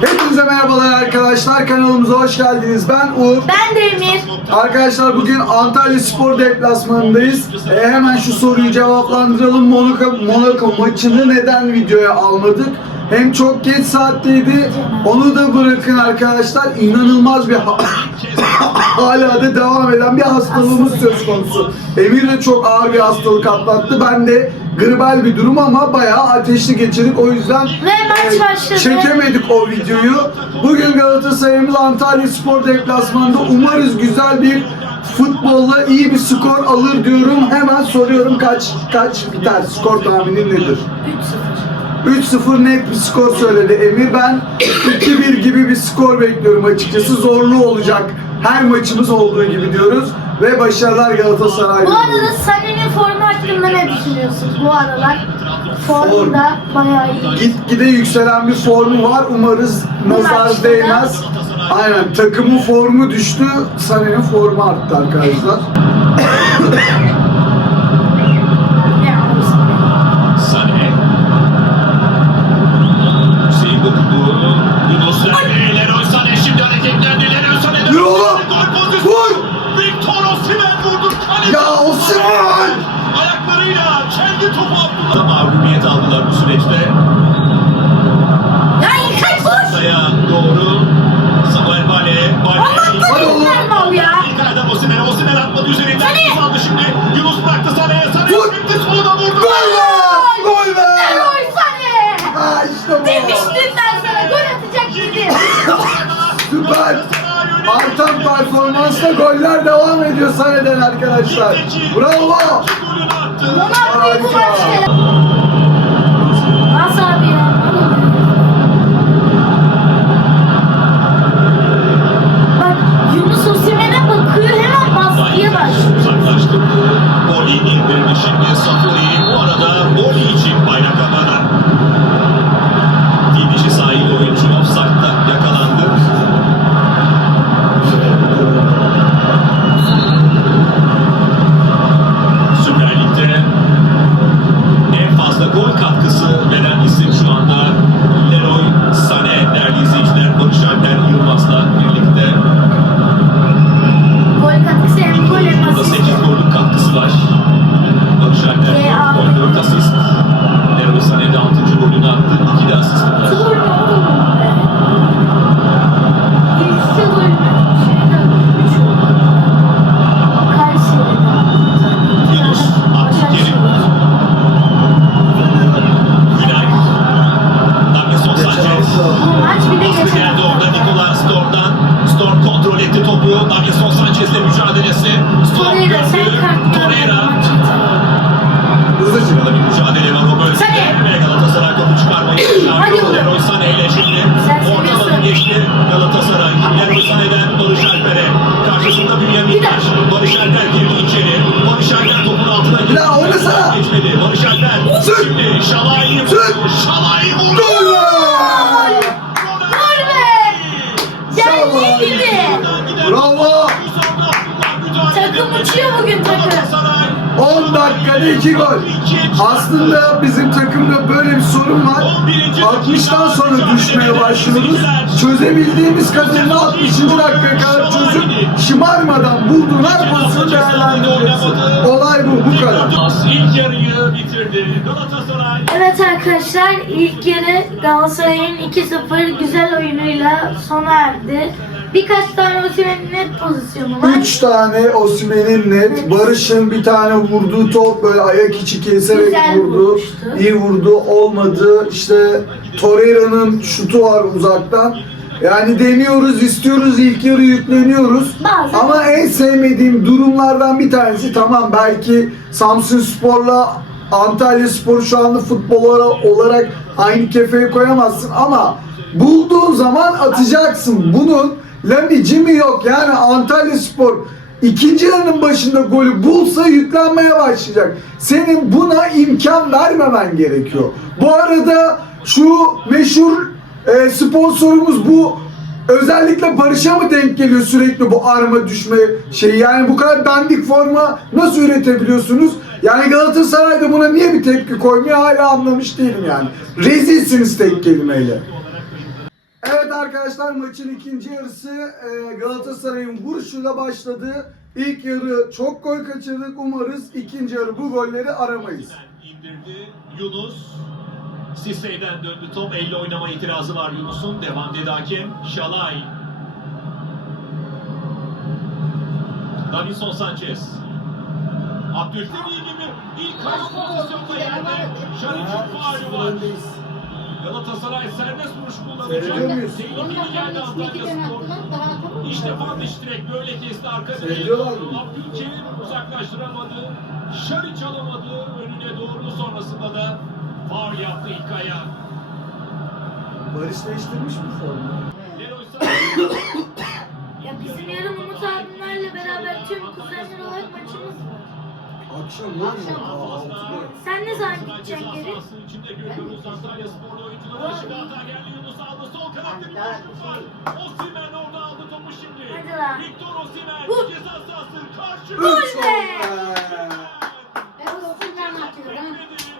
Hepinize merhabalar arkadaşlar. Kanalımıza hoş geldiniz. Ben Uğur. Ben de Emir. Arkadaşlar bugün Antalya Spor deplasmanındayız. Ee, hemen şu soruyu cevaplandıralım. Monaco, Monaco maçını neden videoya almadık? Hem çok geç saatteydi. Onu da bırakın arkadaşlar. İnanılmaz bir ha- hala da devam eden bir hastalığımız söz konusu. Emir de çok ağır bir hastalık atlattı. Ben de gribal bir durum ama bayağı ateşli geçirdik. O yüzden Ve maç başladı. çekemedik o videoyu. Bugün Galatasaray'ımız Antalya Spor deplasmanında umarız güzel bir futbolla iyi bir skor alır diyorum. Hemen soruyorum kaç kaç biter? Skor tahminin nedir? 3-0 net bir skor söyledi Emir. Ben 2-1 gibi bir skor bekliyorum açıkçası. Zorlu olacak. Her maçımız olduğu gibi diyoruz. Ve başarılar Galatasaray. Bu arada Sané'nin formu hakkında ne düşünüyorsunuz bu aralar? Formu da bayağı iyi. Gitgide yükselen bir formu var. Umarız nazar değmez. Aynen takımın formu düştü. Sané'nin formu arttı arkadaşlar. Atmadı üzerinden. Sané. Saldı şimdi. Yunus bıraktı Sané'ye. Sané Vur. gitti soluna vurdu. Gol be! Gol be! Leroy Sané! Ha işte bu. Demiştim ben sana gol atacak dedim. Süper. Artan performansla goller devam ediyor Sané'den arkadaşlar. Bravo. Ronaldo'yu bu uçuyor bugün takım. 10 dakikada 2 gol. Aslında bizim takımda böyle bir sorun var. 60'tan sonra düşmeye başlıyoruz. Çözebildiğimiz kadarını 60. dakikaya kadar çözüp şımarmadan bulduğun her pozisyonu değerlendireceksin. Olay bu, bu kadar. Evet arkadaşlar ilk yarı Galatasaray'ın 2-0 güzel oyunuyla sona erdi. Birkaç tane Osimhen'in net pozisyonu var. 3 tane Osimhen'in net, Barış'ın bir tane vurduğu top böyle ayak içi keserek Güzel vurdu. vurmuştu. İyi vurdu, olmadı. İşte Torreira'nın şutu var uzaktan. Yani deniyoruz, istiyoruz, ilk yarı yükleniyoruz. Bazen- Ama en sevmediğim durumlardan bir tanesi tamam belki Samsun Spor'la Antalya Spor şu anda futbol olarak aynı kefeye koyamazsın ama bulduğun zaman atacaksın. Bunun lamici mi yok yani Antalya Spor ikinci yarının başında golü bulsa yüklenmeye başlayacak. Senin buna imkan vermemen gerekiyor. Bu arada şu meşhur e, sponsorumuz bu özellikle Barış'a mı denk geliyor sürekli bu arma düşme şeyi? Yani bu kadar dandik forma nasıl üretebiliyorsunuz? Yani Galatasaray'da buna niye bir tepki koymuyor hala anlamış değilim yani. Rezilsiniz tek kelimeyle. Evet arkadaşlar maçın ikinci yarısı e, Galatasaray'ın vuruşuyla başladı. İlk yarı çok gol kaçırdık. Umarız ikinci yarı bu golleri aramayız. indirdi Yunus. Sisey'den döndü top. Elle oynama itirazı var Yunus'un. Devam dedi hakem. Şalay. Davinson Sanchez. Abdülkerim gibi ilk kaç pozisyonda yerde. Şaric'in faulü var. Galatasaray serbest vuruş kullanacak. Tehlikeli geldi Antalya Spor. İşte Fandiş direkt böyle kesti arka direğe doğru. Abdülkerim uzaklaştıramadı. Şariç alamadı. Önüne doğru sonrasında da faul yaptı İlkay'a. Barış değiştirmiş mi formu? Ya bizim yarın Umut abimlerle beraber tüm kuzenler olarak maçımız var. Akşam var mı? Daha Aa. Sen ne zaman gideceksin geri? var. Hadi lan. Victor Osimhen ceza sahası karşı. Üç be!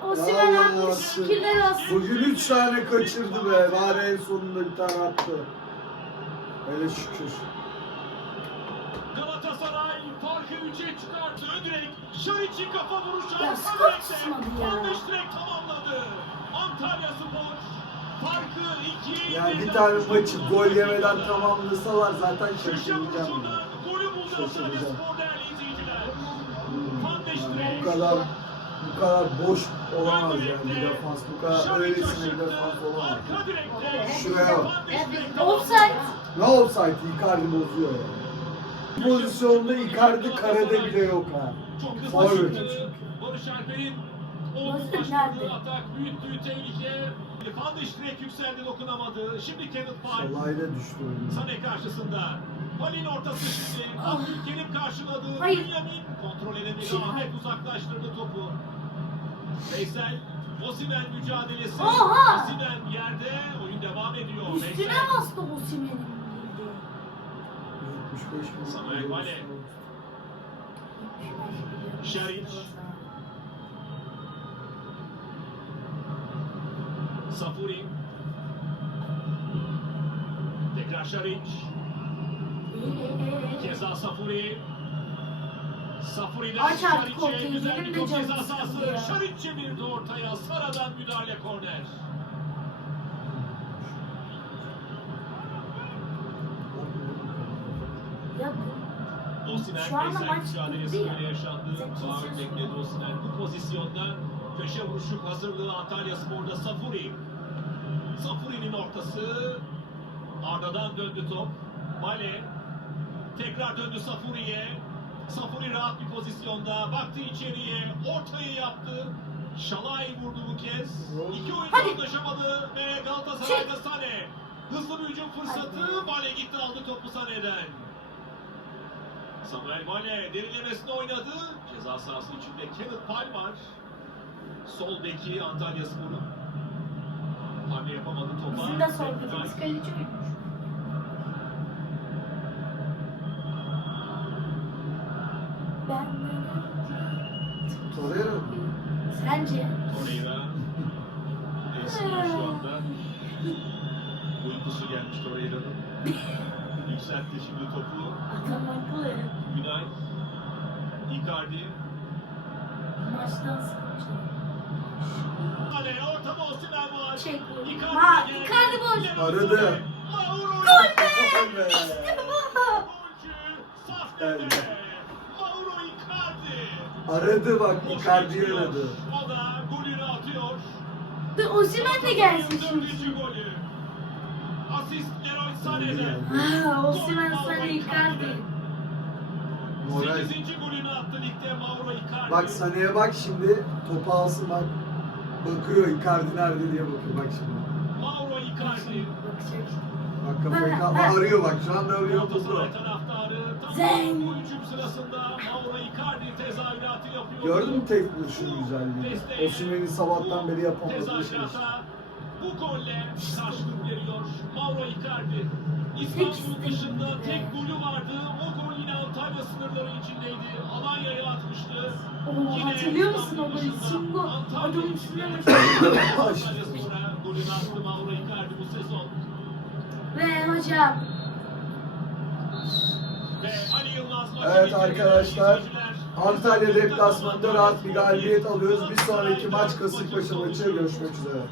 Osimhen atmış. Şükürler olsun. Bugün 3 tane kaçırdı be. Bari en sonunda bir tane attı. Öyle şükür. Direkt Şariç'in kafa vuruşu. Ya tutmadı ya. Yanlış direkt tamamladı. Antalya Spor farkı 2'ye Yani bir tane maçı gol yemeden tamamlasalar zaten şaşıracağım. vuruşundan ya. golü buldu Antalya Şaşıracağım. Spor değerli izleyiciler. Van de Bu kadar bu kadar boş olamaz yani bir defans. Bu kadar öylesine bir defans olamaz. Şuraya bak. Offside. Ne olsaydı Icardi bozuyor ya. Pozisyonda Icardi karede bile yok ha. Çok hızlı Forvet. çıktı. Barış Alper'in Nasıl nerede? atak büyüttüğü tehlike. Van de Streek yükseldi dokunamadı. Şimdi Kenneth Fine. Salayla düştü oyun. Sane karşısında. Halil ortası şimdi. Abdülkerim karşıladı. Ah. Hayır. Bünyamin kontrol edemedi. Şey- Ahmet uzaklaştırdı topu. Veysel. Osimhen mücadelesi. Oha! Osimhen yerde. Oyun devam ediyor. Üstüne Veysel. bastı Osimhen'in bildiği. 75 milyon. Samuel Vale. Şeriç. Safuri. Tekrar Şariç. Keza Safuri. Safuri'den Şariç'e güzel bir top ceza sahası. ya. Şariç çevirdi ortaya. Sara'dan müdahale korner. Ya bu Osimhen Şu anda maç mücadelesi böyle yaşandı. Kimsin? bekledi Osimhen. Bu pozisyonda köşe vuruşu hazırlığı Antalya Spor'da Safuri. Safuri'nin ortası. Arda'dan döndü top. Male. Tekrar döndü Safuri'ye. Safuri rahat bir pozisyonda. Baktı içeriye. Ortayı yaptı. Şalay vurdu bu kez. İki oyuncu anlaşamadı ve Galatasaray'da Sane. Hızlı bir hücum fırsatı. Male gitti aldı topu Sane'den. Samuel Mane derinlemesine oynadı. Ceza sahası içinde Kenneth Palm var. Sol beki Antalya Spor'un. Hamle yapamadı topa. bizim de sol kızımız kaleci oymuş. Ben Torreira. Sence? Torreira. Esniyor şu anda. Uykusu gelmiş Torreira'nın. Yükseltti şimdi topu. Adam haklı. Günay. Icardi. Maçtan sıkılmışlar. Kale ortada Osimhen var. Çek. Icardi Ha, geldi. Icardi boş. Aradı. Gol be! İşte bu. Golcü. Evet. Mauro Icardi. Aradı bak Icardi'yi aradı. O da golünü atıyor. Osimhen de gelsin şimdi. Dördüncü golü. Asist Leroy Sané'den. Ha, Osimhen sana Icardi. Moral. 8. golünü attı ligde Mauro Icardi. Bak Sané'ye bak şimdi topu alsın bak. Bakıyor Icardi nerede diye bakıyor bak şimdi. Mauro Icardi. Bakacak. Bak kafayı Ha, kalma ha. arıyor bak şu anda arıyor buldu. Galatasaray taraftarı tam Zen. bu hücum sırasında Mauro Icardi tezahüratı yapıyor. Gördün mü tek vuruşun güzelliğini? Osimhen'in sabahtan beri yapamadığı şey. Tezahürata bu golle karşılık veriyor Mauro Icardi. İstanbul dışında tek golü vardı. O gol yine Antalya sınırları içindeydi. Alanya'ya atmıştı. Oo, Yine hatırlıyor musun o golü? Antalya adamın üstüne başladı. Antalya Spor'a golünü attı Mauro Icardi bu sezon. Ve hocam. Ve Ali Yılmaz Evet arkadaşlar Antalya deplasmanında rahat bir galibiyet alıyoruz. Bir sonraki maç Kasımpaşa maçı görüşmek üzere.